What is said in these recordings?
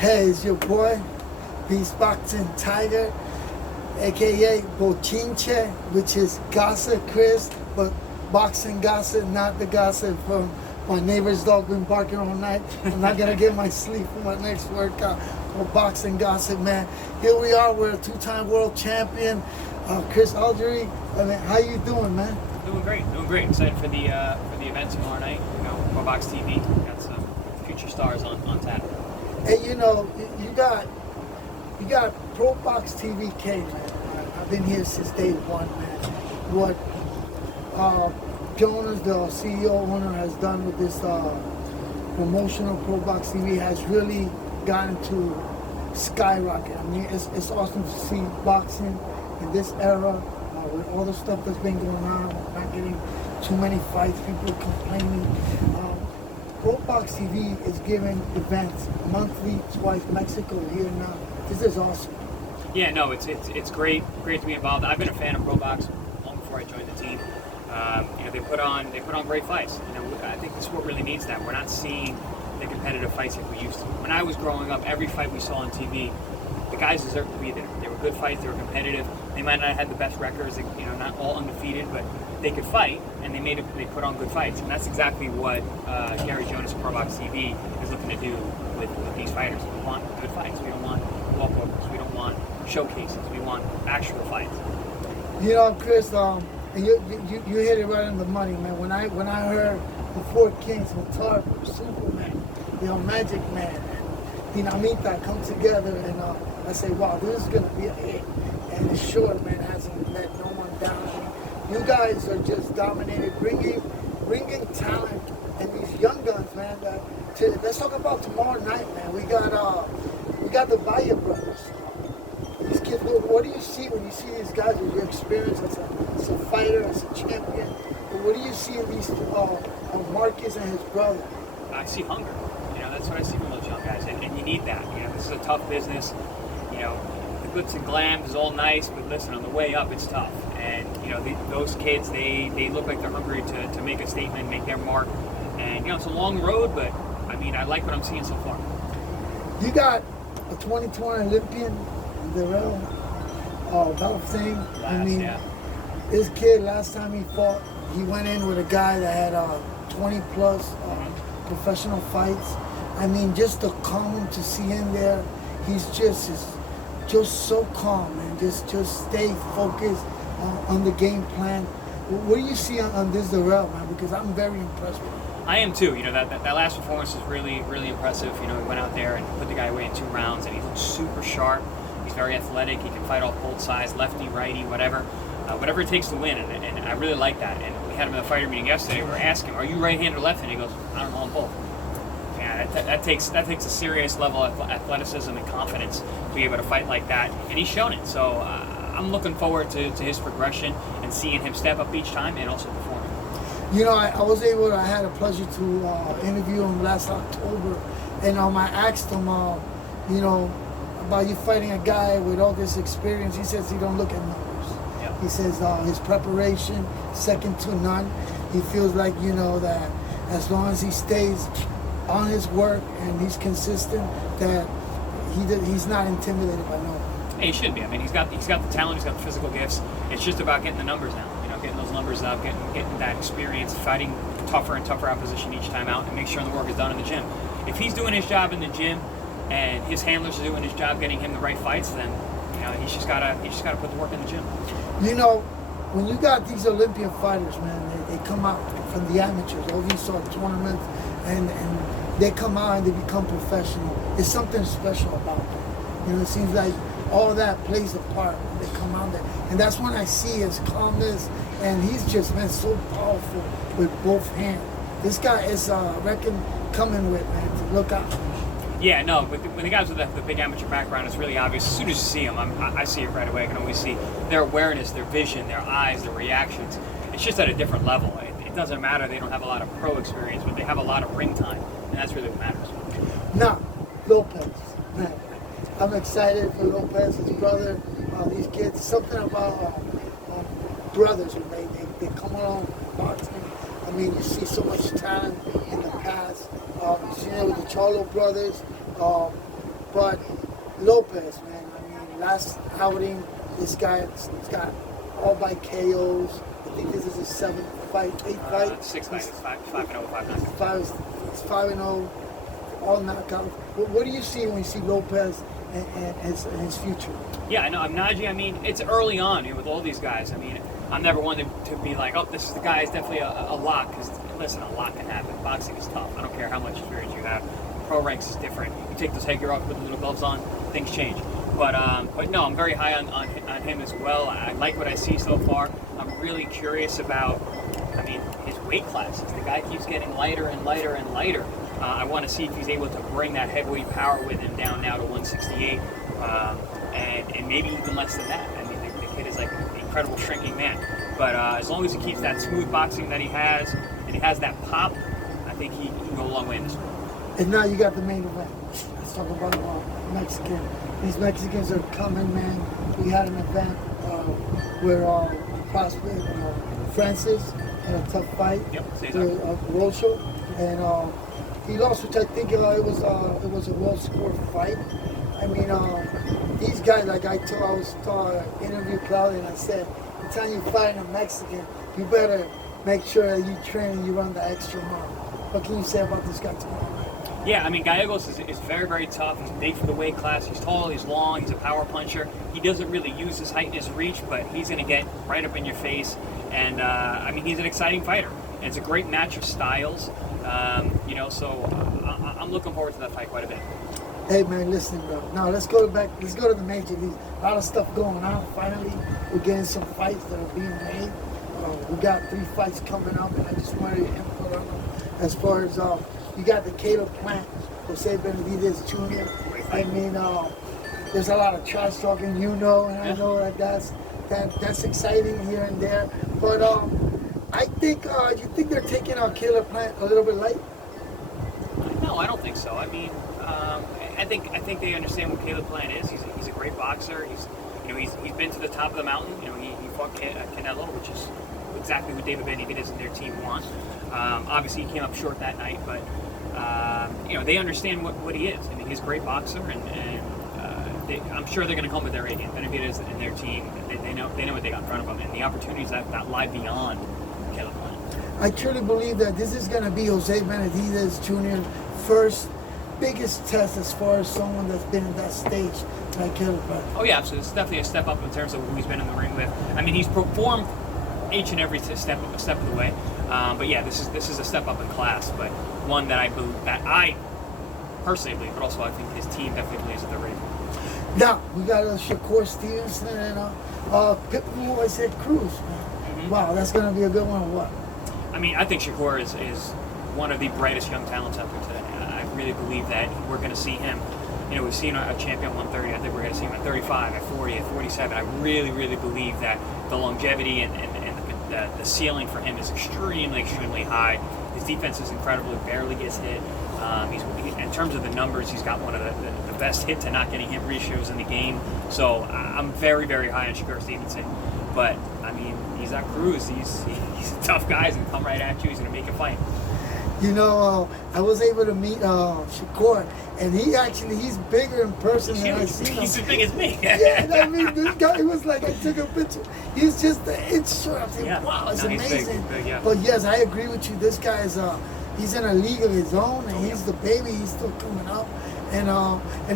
Hey, it's your boy, Beast Boxing Tiger, aka Bochinche, which is gossip Chris, but boxing gossip, not the gossip from my neighbor's dog been barking all night. I'm not gonna get my sleep for my next workout. Or boxing gossip, man. Here we are. We're a two-time world champion, Chris Algieri. I mean, how you doing, man? Doing great. Excited for the event tomorrow night. You know, Pro Box TV. Got some future stars on tap. Hey, you know, you got Pro Box TV K, man. I've been here since day one, man. What Jonas, the CEO owner, has done with this promotional Pro Box TV has really gotten to skyrocket. I mean, it's awesome to see boxing in this era with all the stuff that's been going on. We're not getting too many fights, people complaining. Pro Box TV is giving events monthly, twice, Mexico, here now. This is awesome. Yeah, no, it's great to be involved. I've been a fan of Pro Box long before I joined the team. You know, they put on great fights. You know, I think this sport really needs that. We're not seeing the competitive fights like we used to. When I was growing up, every fight we saw on TV, the guys deserved to be there. They were good fights. They were competitive. They might not have had the best records. You know, not all undefeated, but they could fight, and they put on good fights. And that's exactly what Gary Jonas Pro Box TV is looking to do with these fighters. We want good fights. We don't want walkovers. We don't want showcases. We want actual fights. You know, Chris, you hit it right on the money, man. When I heard the Four Kings, Matar, Superman, you know, Magic Man, and Dinamita come together, and I say, wow, this is gonna be a hit. And the short man hasn't let no one down. You guys are just dominated, bringing talent and these young guns, man. Let's talk about tomorrow night, man. We got the Valle brothers. These kids, what do you see when you see these guys with your experience as a fighter, as a champion? What do you see in these Marcus and his brother? I see hunger. You know, that's what I see from those young guys, and you need that. You know, this is a tough business. You know, the glitz and glam is all nice, but listen, on the way up, it's tough. And you know, those kids, they look like they're hungry to make a statement, make their mark. And you know, it's a long road, but I mean, I like what I'm seeing so far. You got a 2020 Olympian, the real thing. I mean, yeah. This kid, last time he fought, he went in with a guy that had 20 plus professional fights. I mean, just to calm him, to see him there, he's just so calm, and just stay focused on the game plan. What do you see on this Darrell, man? Because I'm very impressed with him. I am too. You know, that last performance was really impressive. You know, he went out there and put the guy away in 2 rounds, and he looks super sharp. He's very athletic. He can fight off both sides, lefty, righty, whatever it takes to win. And I really like that. And we had him in the fighter meeting yesterday. We were asking him, "Are you right-handed or left-handed?" He goes, "I don't know, I'm both." Yeah, that takes a serious level of athleticism and confidence to be able to fight like that, and he's shown it. So I'm looking forward to his progression and seeing him step up each time and also perform. You know, I had a pleasure to interview him last October, and I asked him, you know, about you fighting a guy with all this experience. He says he don't look at numbers. Yep. He says his preparation, second to none. He feels like, you know, that as long as he stays on his work and he's consistent, that he's not intimidated by no one. Hey, he should be. I mean, he's got the talent, he's got the physical gifts. It's just about getting the numbers now. You know, getting those numbers up, getting that experience, fighting tougher and tougher opposition each time out, and make sure the work is done in the gym. If he's doing his job in the gym, and his handlers are doing his job getting him the right fights, then you know he's just gotta put the work in the gym. You know, when you got these Olympian fighters, man, they come out from the amateurs, all these sort of tournaments, and they come out and they become professional. There's something special about them. You know, it seems like all that plays a part when they come out there. And that's when I see his calmness, and he's just been so powerful with both hands. This guy is, I reckon, coming with, man, to look out. Yeah, no, when the guys with the big amateur background, it's really obvious. As soon as you see them, I see it right away. I can always see their awareness, their vision, their eyes, their reactions. It's just at a different level. It doesn't matter they don't have a lot of pro experience, but they have a lot of ring time, and that's really what matters. Now, Lopez, man, I'm excited for Lopez, his brother, these kids. Something about brothers when they come along boxing. I mean, you see so much talent in the past. You see it with the Charlo brothers. But Lopez, man, I mean, last outing, this guy's got all by KOs. I think this is his 7th fight, 8th fight. 6 fights. It's 5-0, 5-9. It's 5-0, all knockouts. What do you see when you see Lopez and his future? Yeah, I know. Najee, I mean, it's early on here with all these guys. I mean, I'm never one to be like, oh, this is the guy is definitely a lock. Because, listen, a lot can happen. Boxing is tough. I don't care how much experience you have. Pro ranks is different. You take those headgear off, put the little gloves on, things change. But no, I'm very high on him as well. I like what I see so far. I'm really curious about, I mean, his weight classes. The guy keeps getting lighter and lighter and lighter. I want to see if he's able to bring that heavyweight power with him down now to 168, and maybe even less than that. I mean, the kid is like an incredible shrinking man. But as long as he keeps that smooth boxing that he has, and he has that pop, I think he can go a long way in this one. And now you got the main event. Let's talk about Mexican. These Mexicans are coming, man. We had an event where prospect Francis in a tough fight, world show, and he lost, which I think it was a well scored fight. I mean, these guys, like I was interview Claudia, and I said, anytime you fight a Mexican, you better make sure that you train and you run the extra mile. What can you say about this guy tomorrow? Yeah, I mean, Gallegos is very, very tough. He's big for the weight class. He's tall, he's long, he's a power puncher. He doesn't really use his height and his reach, but he's going to get right up in your face. And, I mean, he's an exciting fighter. And it's a great match of styles. So I'm looking forward to that fight quite a bit. Hey, man, listen, bro. Now, let's go to the major league. A lot of stuff going on. Finally, we're getting some fights that are being made. We got 3 fights coming up, and I just wanted your input on them. As far as you got the Caleb Plant, Jose Benavidez Jr. I mean, there's a lot of trash talking, and I know that's exciting here and there. But I think you think they're taking Caleb Plant a little bit light? No, I don't think so. I mean, I think they understand what Caleb Plant is. He's a great boxer. He's been to the top of the mountain. He fought Canelo, which is exactly what David Benavidez and their team want. Obviously, he came up short that night, but they understand what he is. I mean, he's a great boxer, and I'm sure they're going to come with their A game. Benavidez and their team, they know what they got in front of them, and the opportunities that lie beyond Caleb Plant. I truly believe that this is going to be Jose Benavidez Jr.'s first biggest test as far as someone that's been in that stage like Caleb Plant. Oh yeah, absolutely. It's definitely a step up in terms of who he's been in the ring with. I mean, he's performed each and every step of the way. But yeah, this is a step up in class, but one that I personally believe, but also I think his team definitely believes that they're ready. Now we got Shakur Stevenson and Pitbull. I said Cruz. Mm-hmm. Wow, that's gonna be a good one. Or what? I mean, I think Shakur is one of the brightest young talents out there today. I really believe that we're going to see him. We've seen a champion at 130. I think we're going to see him at 35, at 40, at 47. I really, really believe that the longevity and the ceiling for him is extremely, extremely high. His defense is incredible. He barely gets hit. In terms of the numbers, he's got one of the best hit to not getting hit ratios in the game. So I'm very, very high on Shakur Stevenson. But, I mean, he's not Cruz. He's a tough guy. He's going to come right at you. He's going to make a fight. I was able to meet Shakur, and he's bigger in person than I see him. He's as big as me. Yeah, and I mean, this guy was like, I took a picture. He's just an inch short. I'm saying, wow, it's amazing. He's big, yeah. But yes, I agree with you. This guy is, he's in a league of his own, and he's the baby. He's still coming up. And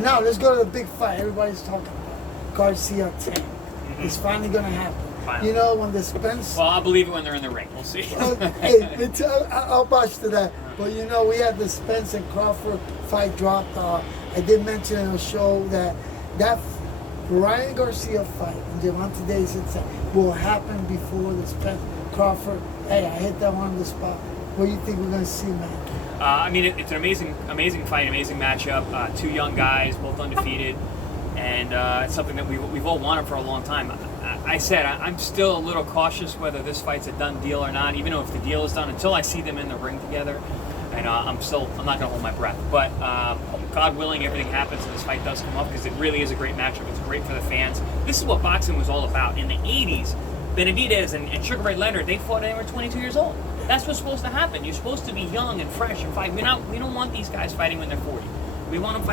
now let's go to the big fight. Everybody's talking about Garcia 10. Mm-hmm. It's finally going to happen. Finally. When the Spence... Well, I'll believe it when they're in the ring. We'll see. Hey, I'll watch to that. But, we had the Spence and Crawford fight dropped. I did mention in the show that Ryan Garcia fight and Gervonta Davis will happen before the Spence Crawford. Hey, I hit that one on the spot. What do you think we're going to see, man? I mean, it's an amazing fight, amazing matchup. 2 young guys, both undefeated. And it's something that we've all wanted for a long time. I said I'm still a little cautious whether this fight's a done deal or not, even though if the deal is done, until I see them in the ring together. And I'm not going to hold my breath. But God willing, everything happens and this fight does come up because it really is a great matchup. It's great for the fans. This is what boxing was all about. In the 80s, Benavidez and Sugar Ray Leonard, they fought when they were 22 years old. That's what's supposed to happen. You're supposed to be young and fresh and fight. We don't want these guys fighting when they're 40. We want them fighting